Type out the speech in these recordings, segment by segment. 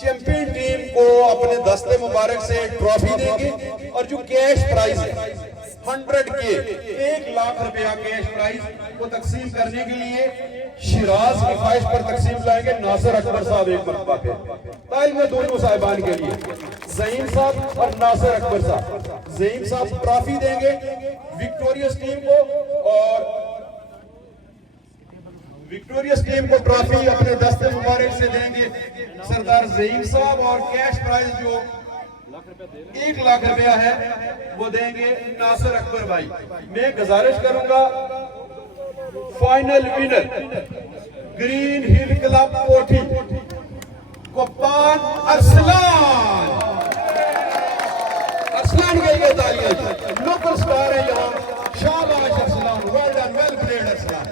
Champion team को अपने दस्ते मुबारक से ट्रॉफी देंगे और जो कैश प्राइज है 100K 1 लाख रुपया कैश प्राइज को तकसीम करने के लिए शिराज की ख्वाहिश पर तकसीम लाएंगे नासिर अकबर साहब एक मरतबा पे ताइल में दोनों साहिबान के लिए ज़हीम साहब और नासिर अकबर साहब। ज़हीम साहब ट्रॉफी देंगे विक्टोरियस टीम को और विक्टोरियस टीम को ट्रॉफी अपने दस्ते मुबारक से देंगे सरदार ज़हीम साहब और कैश प्राइज जो 1 लाख रुपया है वो देंगे नासिर अकबर भाई। मैं गुजारिश करूंगा final winner Green Hill club कोठी कप्तान अरसलान के लिए तालियां। लोकल स्टार है यहाँ, शाबाश Arsalan, well done, well played Arsalan.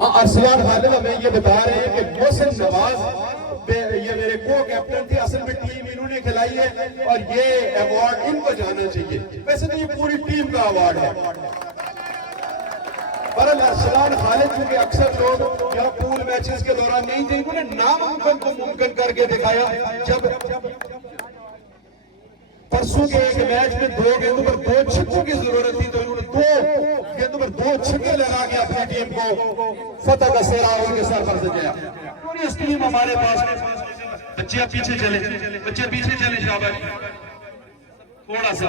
Arsalan Khalid हमें ये बता रहे हैं कि मोहसिन नवाज ये मेरे को कैप्टन थे, असल में टीम इन्होंने खिलाई है और ये अवार्ड इनको जाना चाहिए। वैसे तो ये पूरी टीम का अवार्ड है। पर अरसलान खालिद क्योंकि अक्सर लोग यहाँ पूल मैचेस के दौरान नहीं थे, इन्होंने नामुमकिन को मुमकिन करके दिखाया। जब परसों के एक मैच में 2 गेंदों पर 2 छक्कों की जरूरत थी तो इन्होंने 2 गेंदों पर 2 छक्के लगा के अपनी टीम को फतह का सेहरा उनके सर पर सजाया। पूरी इस टीम हमारे पास है। बच्चे पीछे चले, बच्चे पीछे चले, शाबाश थोड़ा सा।